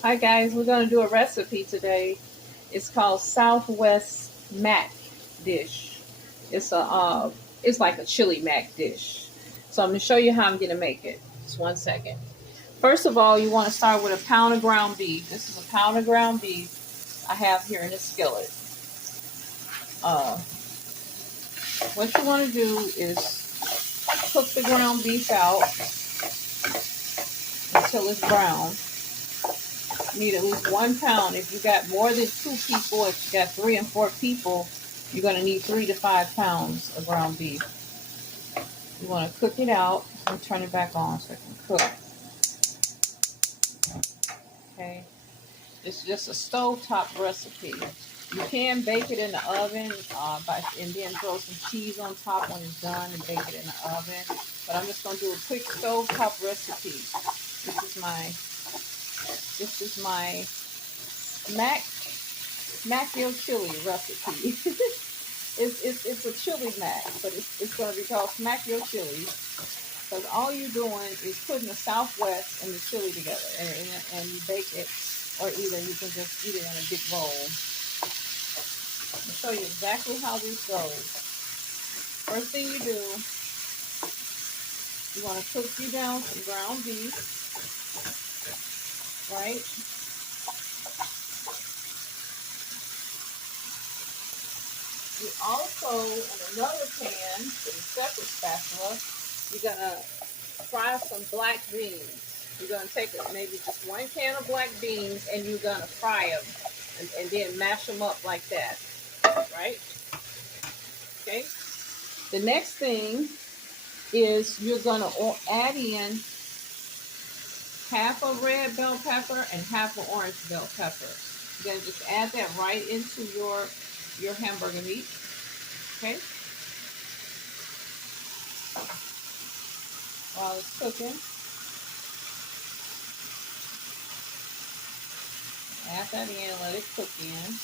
Hi guys, we're going to do a recipe today. It's called Southwest Mac dish. It's it's like a chili mac dish. So I'm going to show you how I'm going to make it. Just 1 second. First of all, you want to start with a pound of ground beef. This is a pound of ground beef I have here in a skillet. Uh, what you want to do is cook the ground beef out until it's brown. You need at least 1 pound. If you got more than 2 people, if you got 3 and 4 people, you're going to need 3 to 5 pounds of ground beef. You want to cook it out. Let me turn it back on so it can cook. Okay. It's just a stovetop recipe. You can bake it in the oven and then throw some cheese on top when it's done and bake it in the oven. But I'm just going to do a quick stovetop recipe. This is my mac chili recipe. It's a chili mac, but it's going to be called smack your chili. Because all you're doing is putting the Southwest and the chili together, and you bake it, or either you can just eat it in a big bowl. I'll show you exactly how this goes. First thing you do, you want to cook you down some ground beef, right? You also, in another pan, with a separate spatula, you're going to fry some black beans. You're going to take maybe just 1 can of black beans and you're going to fry them and then mash them up like that, right? Okay. The next thing is you're going to add in half a red bell pepper and half an orange bell pepper. You're going to just add that right into your hamburger meat. Okay. While it's cooking, add that in, let it cook in.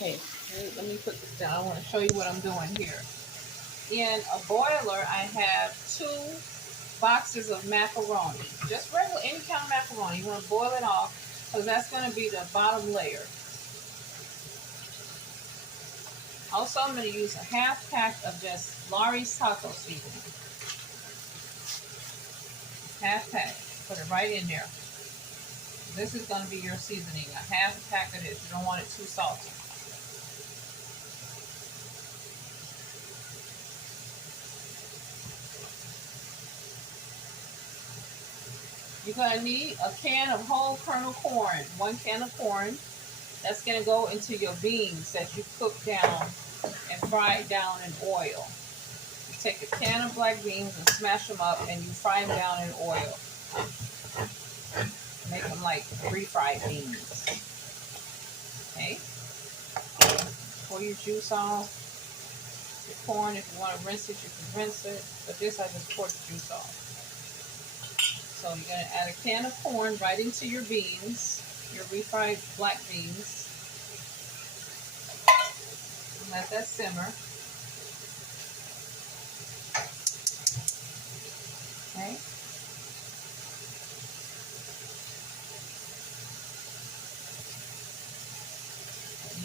Okay, let me put this down. I want to show you what I'm doing here. In a boiler, I have 2 boxes of macaroni. Just regular, any kind of macaroni. You want to boil it off because that's going to be the bottom layer. Also, I'm going to use a half pack of just Lawry's taco seasoning. Half pack. Put it right in there. This is going to be your seasoning. A half a pack of this. You don't want it too salty. You're going to need a can of whole kernel corn. 1 can of corn. That's going to go into your beans that you cook down and fry down in oil. You take a can of black beans and smash them up and you fry them down in oil. Make them like refried beans. Okay? Pour your juice off. Your corn, if you want to rinse it, you can rinse it. But this, I just pour the juice off. So you're going to add a can of corn right into your beans, your refried black beans. And let that simmer. Okay?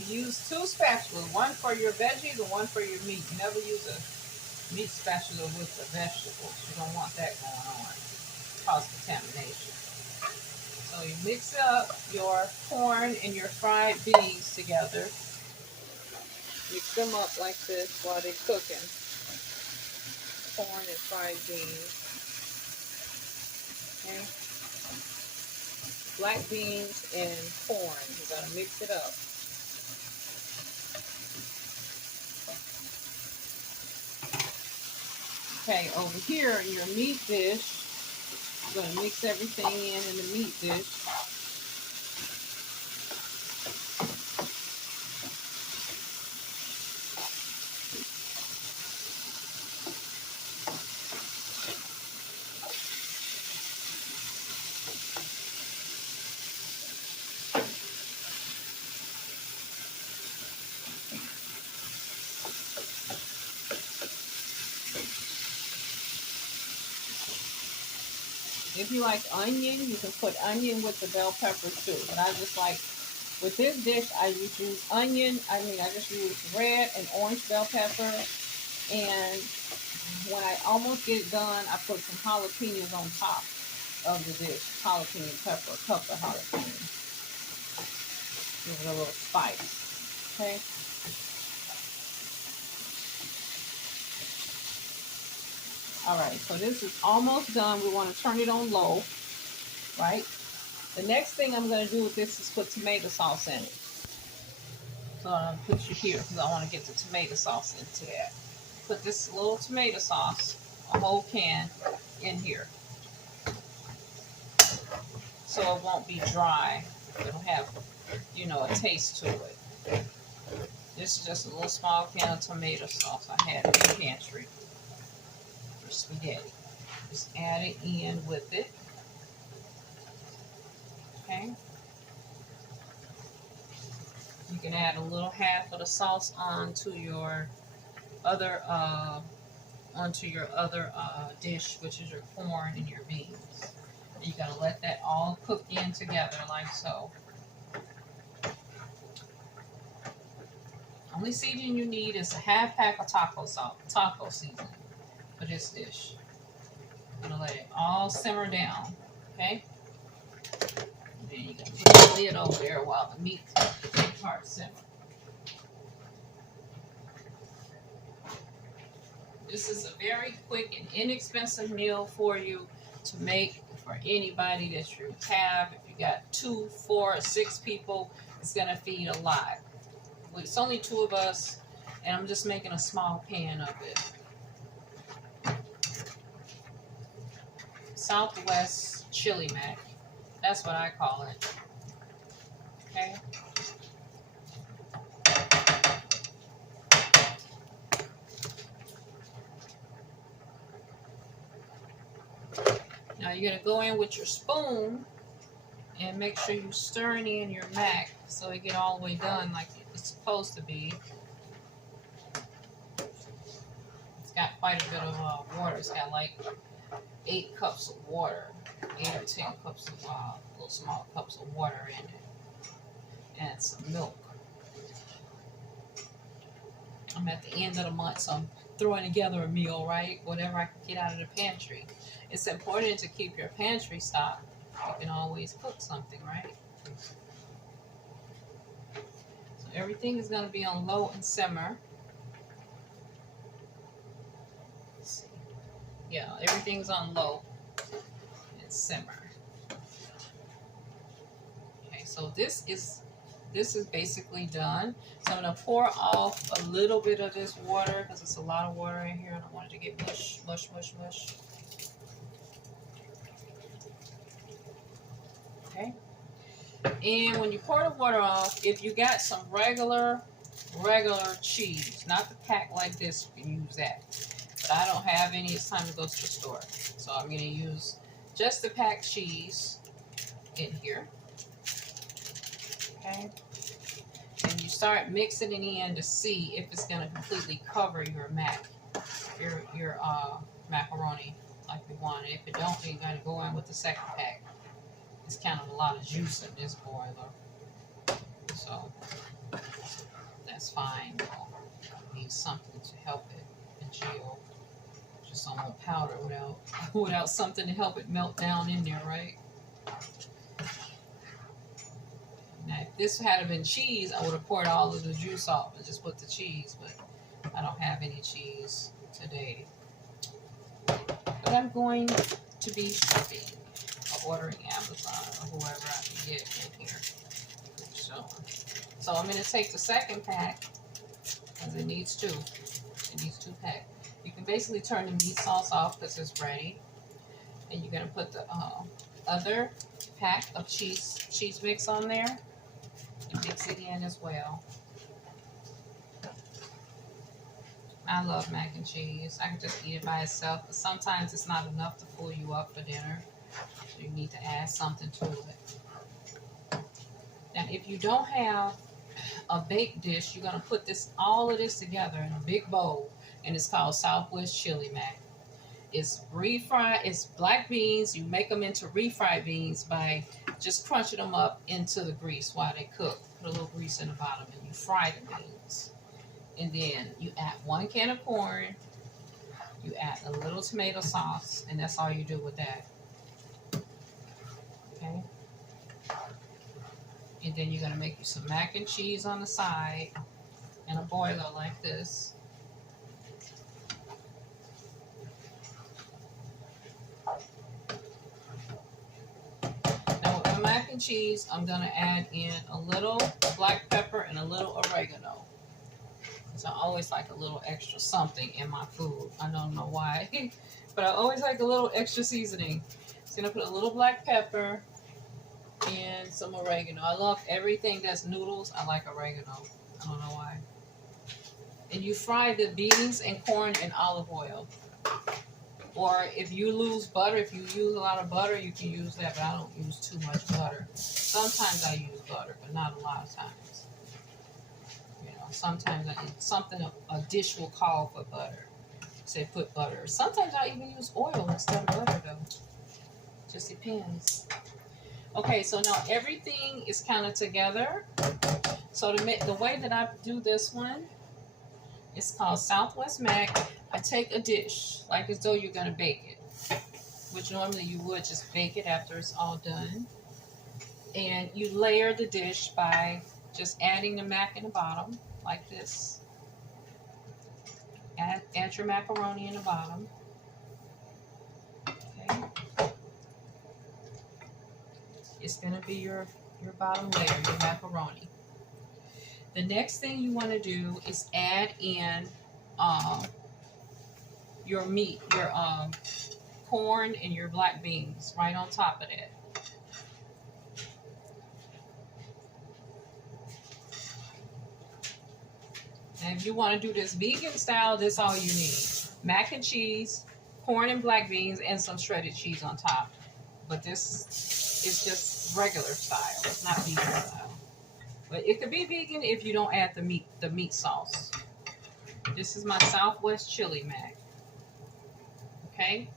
You use 2 spatulas, one for your veggies and one for your meat. You never use a meat spatula with the vegetables. You don't want that going on. Cause contamination. So you mix up your corn and your fried beans together. Mix them up like this while they're cooking. Corn and fried beans. Okay. Black beans and corn. You're going to mix it up. Okay, over here in your meat dish, you're going to mix everything in the meat dish. If you like onion, you can put onion with the bell pepper too. But I just like, with this dish, I just use onion. I just use red and orange bell pepper. And when I almost get it done, I put some jalapenos on top of the dish. Jalapeno pepper, a cup of jalapenos. Give it a little spice. Okay. All right, so this is almost done. We want to turn it on low, right? The next thing I'm going to do with this is put tomato sauce in it. So I'm going to put you here because I want to get the tomato sauce into that. Put this little tomato sauce, a whole can, in here. So it won't be dry. It'll have, a taste to it. This is just a little small can of tomato sauce I had in the pantry for spaghetti. Just add it in with it. Okay. You can add a little half of the sauce onto your other dish, which is your corn and your beans. And you gotta let that all cook in together like so. Only seasoning you need is a half pack of taco seasoning for this dish. I'm gonna let it all simmer down, okay? And then you can put the lid over there while the meat part simmer. This is a very quick and inexpensive meal for you to make for anybody that you have. If you got 2, 4, or 6 people, it's gonna feed a lot. It's only 2 of us, and I'm just making a small pan of it. Southwest chili mac. That's what I call it. Okay. Now you're gonna go in with your spoon and make sure you're stirring in your mac so it get all the way done like it's supposed to be. It's got quite a bit of water. It's got like 8 cups of water, 8 or 10 cups of little small cups of water in it, and some milk. I'm at the end of the month, so I'm throwing together a meal, right? Whatever I can get out of the pantry. It's important to keep your pantry stocked. You can always cook something, right? So everything is going to be on low and simmer. Let's see. Yeah, everything's on low and simmer. Okay, so this is basically done. So I'm going to pour off a little bit of this water because it's a lot of water in here. I don't want it to get mush, mush, mush, mush. Okay. And when you pour the water off, if you got some regular cheese, not the pack like this, you can use that. But I don't have any. It's time to go to the store. So I'm going to use just the packed cheese in here. Okay. And you start mixing it in to see if it's going to completely cover your macaroni like we want. If it don't, then you got to go in with the second pack. It's kind of a lot of juice in this boiler, so that's fine. We'll need something to help it congeal. Just don't want powder without something to help it melt down in there, right? Now, if this had been cheese, I would have poured all of the juice off and just put the cheese, but I don't have any cheese today. But I'm going to be shopping. Ordering Amazon or whoever I can get in here. So I'm going to take the second pack because it needs 2. It needs 2 packs. You can basically turn the meat sauce off because it's ready. And you're going to put the other pack of cheese mix on there and mix it in as well. I love mac and cheese. I can just eat it by itself, but sometimes it's not enough to pull you up for dinner. So you need to add something to it. Now, if you don't have a baked dish, you're going to put all of this together in a big bowl, and it's called Southwest Chili Mac. It's refried. It's black beans. You make them into refried beans by just crunching them up into the grease while they cook. Put a little grease in the bottom, and you fry the beans. And then you add 1 can of corn. You add a little tomato sauce, and that's all you do with that. Okay. And then you're gonna make you some mac and cheese on the side, in a boiler like this. Now with my mac and cheese, I'm gonna add in a little black pepper and a little oregano. So I always like a little extra something in my food. I don't know why, but I always like a little extra seasoning. So I'm gonna put a little black pepper and some oregano. I love everything that's noodles. I like oregano. I don't know why. And you fry the beans and corn in olive oil. Or if you lose butter, if you use a lot of butter, you can use that, but I don't use too much butter. Sometimes I use butter, but not a lot of times. You know, sometimes I eat something, a dish will call for butter. Say put butter. Sometimes I even use oil instead of butter though. Just depends. Okay, so now everything is kind of together. So the way that I do this one, it's called Southwest Mac. I take a dish, like as though you're going to bake it, which normally you would just bake it after it's all done. And you layer the dish by just adding the mac in the bottom, like this. Add your macaroni in the bottom. Okay. It's going to be your bottom layer, your macaroni. The next thing you want to do is add in your meat, your corn and your black beans right on top of that. And if you want to do this vegan style, this is all you need. Mac and cheese, corn and black beans, and some shredded cheese on top. But this is just regular style. It's not vegan style. But it could be vegan if you don't add the meat sauce. This is my Southwest chili mac. Okay?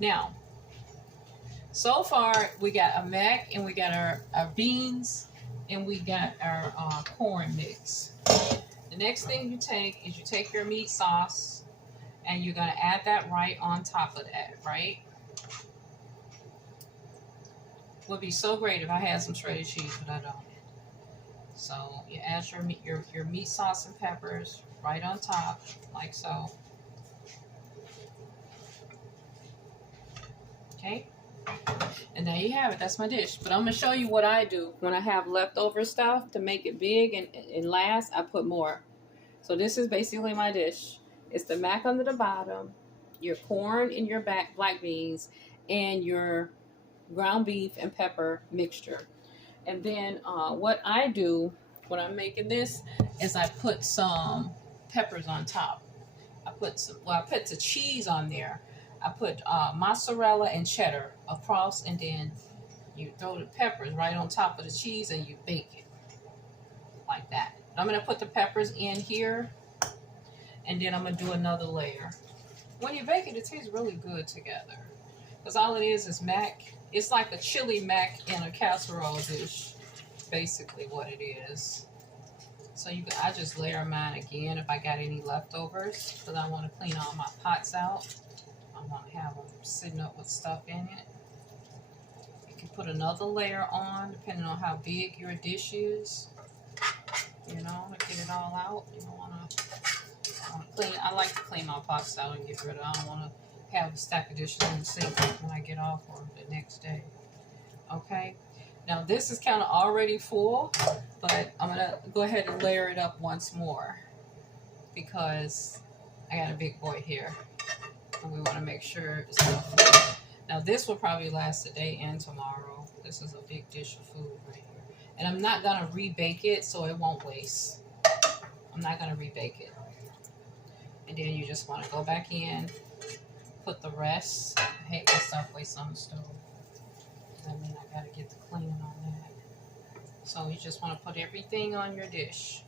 Now, so far we got a mac and we got our beans and we got our corn mix. The next thing you take is you take your meat sauce and you're going to add that right on top of that, right? Would be so great if I had some shredded cheese, but I don't. So you add your meat sauce and peppers right on top, like so. Okay? And there you have it. That's my dish. But I'm going to show you what I do when I have leftover stuff to make it big and last. I put more. So this is basically my dish. It's the mac under the bottom, your corn and your black beans, and your ground beef and pepper mixture. And then what I do when I'm making this is I put some peppers on top. I put the cheese on there. I put mozzarella and cheddar across, and then you throw the peppers right on top of the cheese and you bake it like that. I'm going to put the peppers in here, and then I'm going to do another layer. When you bake it, it tastes really good together. Because all it is mac. It's like a chili mac in a casserole dish, basically what it is. So I just layer mine again if I got any leftovers, because I want to clean all my pots out. I want to have them sitting up with stuff in it. You can put another layer on, depending on how big your dish is. You know, to get it all out. You don't want to clean. I like to clean my pots out and get rid of. I don't want to have a stack of dishes in the sink when I get off or the next day. Okay. Now this is kind of already full, but I'm gonna go ahead and layer it up once more because I got a big boy here, and we want to make sure it's not full. Now this will probably last today and tomorrow. This is a big dish of food right here, and I'm not gonna rebake it so it won't waste. I'm not gonna rebake it. And then you just want to go back in, put the rest. I hate my stuff waste on the stove. I mean, I gotta get the cleaning on that. So you just want to put everything on your dish.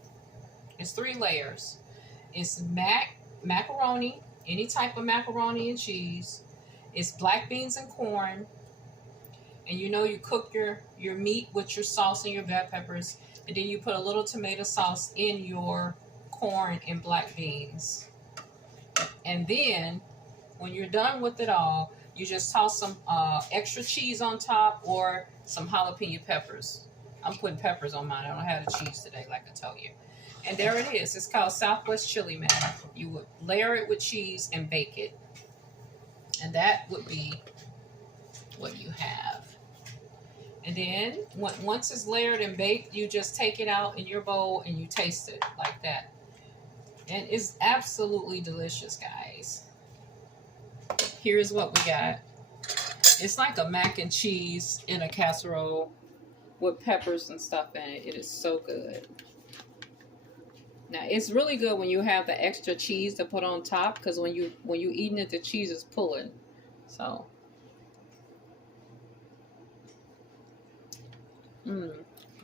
It's 3 layers. It's macaroni, any type of macaroni and cheese, It's black beans and corn. And you know you cook your meat with your sauce and your bell peppers. And then you put a little tomato sauce in your corn and black beans. And then when you're done with it all, you just toss some extra cheese on top or some jalapeno peppers. I'm putting peppers on mine. I don't have the cheese today, like I told you. And there it is. It's called Southwest Chili Man. You would layer it with cheese and bake it. And that would be what you have. And then once it's layered and baked, you just take it out in your bowl and you taste it like that. And it's absolutely delicious, guys. Here's what we got. It's like a mac and cheese in a casserole with peppers and stuff in it. It is so good. Now, it's really good when you have the extra cheese to put on top, because when you eating it, the cheese is pulling. So,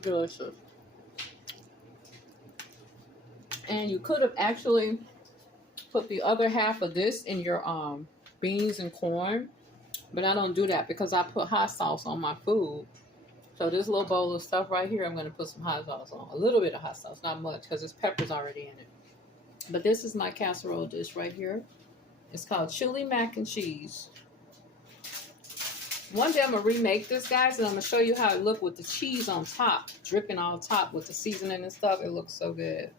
delicious. And you could have actually put the other half of this in your beans and corn, but I don't do that because I put hot sauce on my food. So this little bowl of stuff right here, I'm going to put some hot sauce on. A little bit of hot sauce, not much, because there's peppers already in it. But this is my casserole dish right here. It's called chili mac and cheese. One day I'm going to remake this, guys, and I'm going to show you how it looked with the cheese on top, dripping on top with the seasoning and stuff. It looks so good.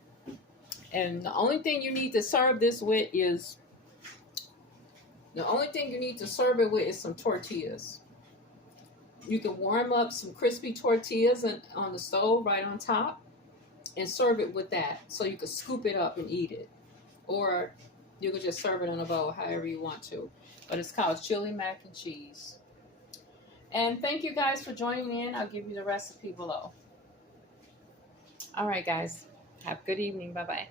And the only thing you need to serve this with is, some tortillas. You can warm up some crispy tortillas on the stove right on top and serve it with that. So you can scoop it up and eat it. Or you can just serve it in a bowl, however you want to. But it's called chili mac and cheese. And thank you guys for joining in. I'll give you the recipe below. All right, guys. Have a good evening. Bye-bye.